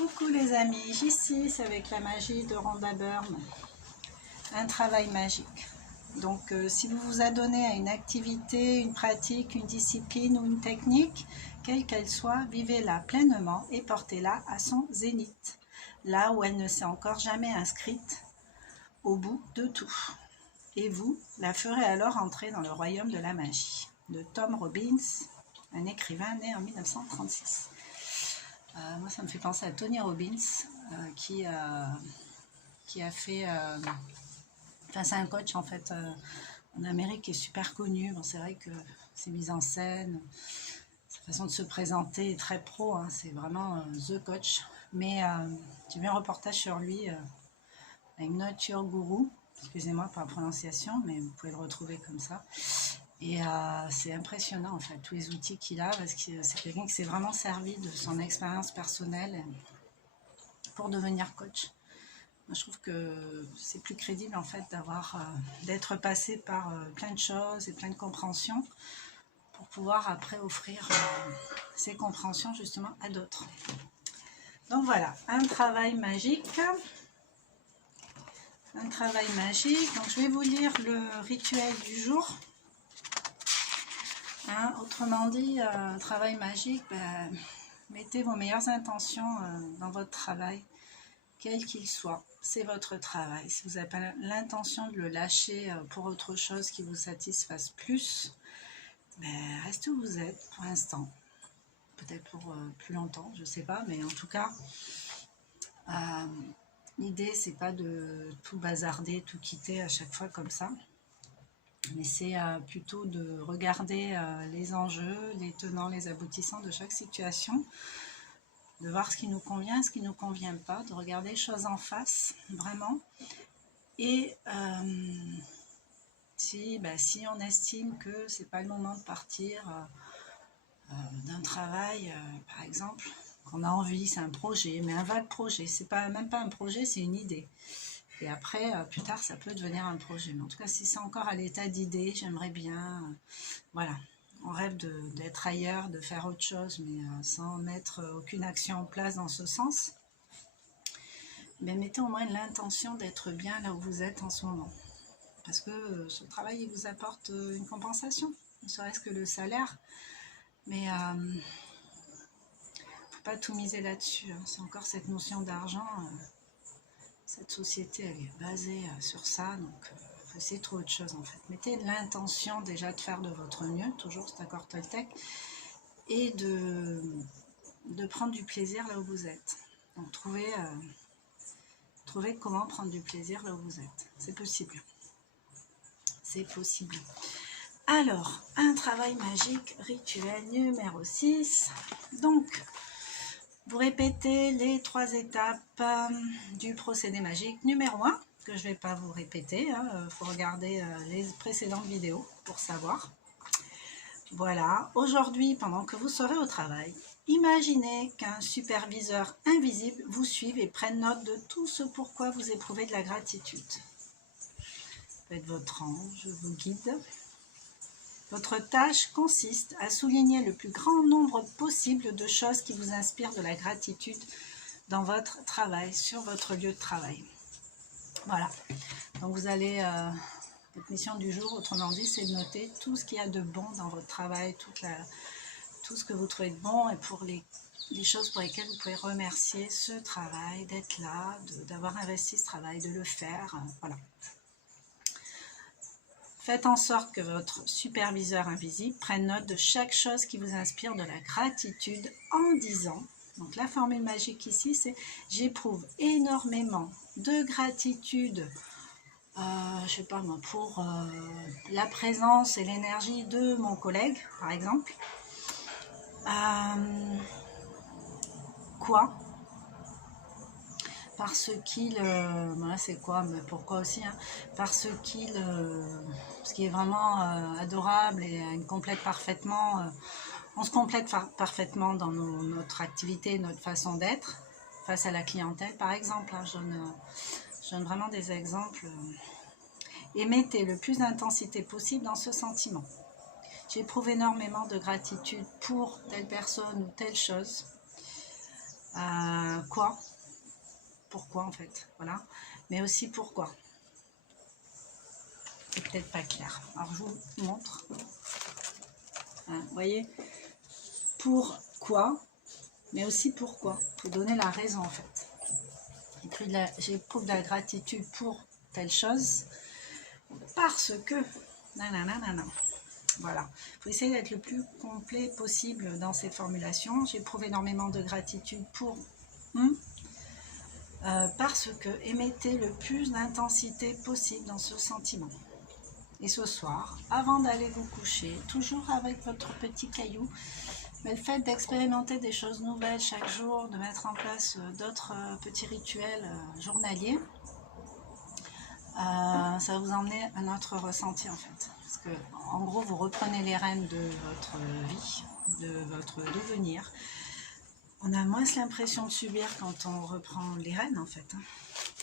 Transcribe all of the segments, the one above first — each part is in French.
Coucou les amis, J6 avec la magie de Rhonda Byrne, un travail magique. Donc si vous vous adonnez à une activité, une pratique, une discipline ou une technique, quelle qu'elle soit, vivez-la pleinement et portez-la à son zénith, là où elle ne s'est encore jamais inscrite au bout de tout. Et vous la ferez alors entrer dans le royaume de la magie, de Tom Robbins, un écrivain né en 1936. Moi, ça me fait penser à Tony Robbins, qui a fait... Enfin, c'est un coach, en fait, en Amérique, qui est super connu. Bon, c'est vrai que ses mises en scène, sa façon de se présenter est très pro, hein, c'est vraiment the coach. Mais j'ai vu un reportage sur lui avec Not Your Guru, excusez-moi pour la prononciation, mais vous pouvez le retrouver comme ça. Et c'est impressionnant en fait, tous les outils qu'il a, parce que c'est quelqu'un qui s'est vraiment servi de son expérience personnelle pour devenir coach. Moi, je trouve que c'est plus crédible en fait d'être passé par plein de choses et plein de compréhensions pour pouvoir après offrir ces compréhensions justement à d'autres. Donc voilà, un travail magique. Un travail magique. Donc je vais vous lire le rituel du jour. Hein, autrement dit, travail magique, mettez vos meilleures intentions dans votre travail, quel qu'il soit. C'est votre travail. Si vous n'avez pas l'intention de le lâcher pour autre chose qui vous satisfasse plus, restez où vous êtes pour l'instant. Peut-être pour plus longtemps, je ne sais pas, mais en tout cas, l'idée, c'est pas de tout bazarder, tout quitter à chaque fois comme ça. Mais c'est plutôt de regarder les enjeux, les tenants, les aboutissants de chaque situation, de voir ce qui nous convient, ce qui ne nous convient pas, de regarder les choses en face, vraiment. Et si on estime que ce n'est pas le moment de partir d'un travail, par exemple, qu'on a envie, c'est un projet, mais un vague projet, c'est même pas un projet, c'est une idée. Et après, plus tard, ça peut devenir un projet. Mais en tout cas, si c'est encore à l'état d'idée, j'aimerais bien... voilà, on rêve d'être ailleurs, de faire autre chose, mais sans mettre aucune action en place dans ce sens. Mais mettez au moins l'intention d'être bien là où vous êtes en ce moment. Parce que ce travail, il vous apporte une compensation, ne serait-ce que le salaire. Mais il ne faut pas tout miser là-dessus. Hein. C'est encore cette notion d'argent... Cette société, elle est basée sur ça, donc il faut essayer de trouver autre chose en fait. Mettez l'intention déjà de faire de votre mieux, toujours cet accord Toltec, et de prendre du plaisir là où vous êtes. Donc trouvez comment prendre du plaisir là où vous êtes. C'est possible. C'est possible. Alors, un travail magique, rituel numéro 6. Donc, vous répétez les 3 étapes du procédé magique. Numéro 1, que je ne vais pas vous répéter, il faut regarder les précédentes vidéos pour savoir. Voilà, aujourd'hui, pendant que vous serez au travail, imaginez qu'un superviseur invisible vous suive et prenne note de tout ce pourquoi vous éprouvez de la gratitude. Ça peut être votre ange, vos guides. Votre tâche consiste à souligner le plus grand nombre possible de choses qui vous inspirent de la gratitude dans votre travail, sur votre lieu de travail. Voilà. Donc vous allez, votre mission du jour, autrement dit, c'est de noter tout ce qu'il y a de bon dans votre travail, tout ce que vous trouvez de bon et pour les choses pour lesquelles vous pouvez remercier ce travail, d'être là, d'avoir investi ce travail, de le faire. Voilà. Faites en sorte que votre superviseur invisible prenne note de chaque chose qui vous inspire de la gratitude en disant, donc la formule magique ici, c'est « J'éprouve énormément de gratitude je sais pas moi, pour la présence et l'énergie de mon collègue, par exemple. Quoi ? Parce qu'il, voilà, c'est quoi, mais pourquoi aussi, hein, parce qu'il est vraiment adorable et il complète parfaitement, on se complète parfaitement dans notre activité, notre façon d'être face à la clientèle, par exemple. Hein, je donne vraiment des exemples. Et mettez le plus d'intensité possible dans ce sentiment. J'éprouve énormément de gratitude pour telle personne ou telle chose. pourquoi en fait, voilà, mais aussi pourquoi. C'est peut-être pas clair. Alors je vous montre. Hein, vous voyez, pourquoi, mais aussi pourquoi. Il faut donner la raison en fait. J'éprouve de la gratitude pour telle chose parce que nanana. Voilà, il faut essayer d'être le plus complet possible dans cette formulation. J'éprouve énormément de gratitude pour parce que émettez le plus d'intensité possible dans ce sentiment. Et ce soir, avant d'aller vous coucher, toujours avec votre petit caillou, mais le fait d'expérimenter des choses nouvelles chaque jour, de mettre en place d'autres petits rituels journaliers, ça va vous emmener à notre ressenti en fait. Parce que, en gros, vous reprenez les rênes de votre vie, de votre devenir. On a moins l'impression de subir quand on reprend les rênes en fait.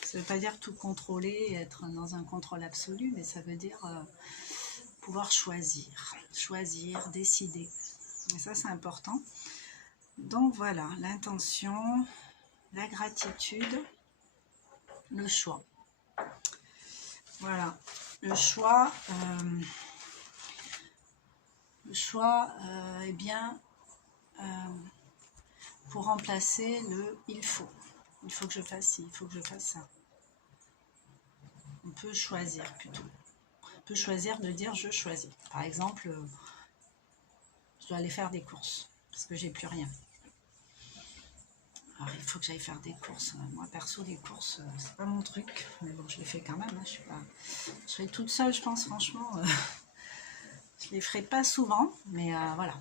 Ça ne veut pas dire tout contrôler, être dans un contrôle absolu, mais ça veut dire pouvoir choisir, décider. Et ça, c'est important. Donc voilà, l'intention, la gratitude, le choix. Voilà, le choix, eh bien, pour remplacer le « il faut ». Il faut que je fasse ci, il faut que je fasse ça. On peut choisir plutôt. On peut choisir de dire « je choisis ». Par exemple, je dois aller faire des courses parce que j'ai plus rien. Alors il faut que j'aille faire des courses. Moi perso, les courses, c'est pas mon truc. Mais bon, je les fais quand même. Hein. Je serai toute seule, je pense, franchement. Je les ferai pas souvent, mais voilà.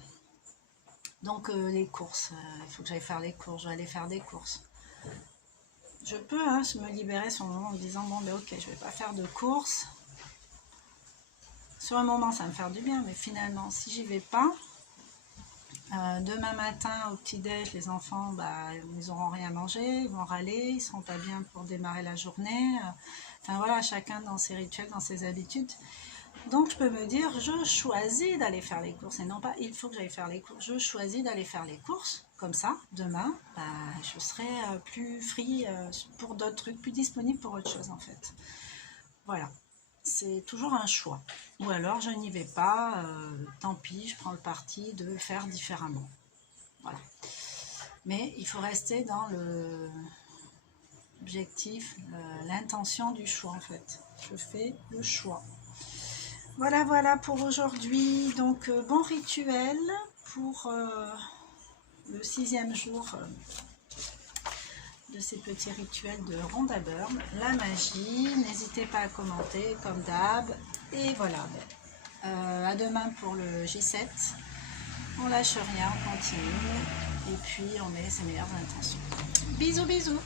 Donc les courses, il faut que j'aille faire les courses. Je vais aller faire des courses. Je peux me libérer sur le moment en me disant bon ben ok, je vais pas faire de courses. Sur un moment ça va me faire du bien, mais finalement si j'y vais pas, demain matin au petit-déj, les enfants ils n'auront rien à manger, ils vont râler, ils seront pas bien pour démarrer la journée. Enfin voilà, chacun dans ses rituels, dans ses habitudes. Donc je peux me dire je choisis d'aller faire les courses et non pas il faut que j'aille faire les courses. Je choisis d'aller faire les courses. Comme ça, demain, je serai plus free pour d'autres trucs, plus disponible pour autre chose en fait. Voilà, c'est toujours un choix. Ou alors je n'y vais pas, tant pis, je prends le parti de faire différemment. Voilà. Mais il faut rester dans l'objectif, l'intention du choix en fait. Je fais le choix. Voilà pour aujourd'hui. Donc bon rituel pour... le 6e jour de ces petits rituels de Rhonda Byrne, la magie. N'hésitez pas à commenter comme d'hab. Et voilà, à demain pour le J7. On lâche rien, on continue. Et puis on met ses meilleures intentions. Bisous.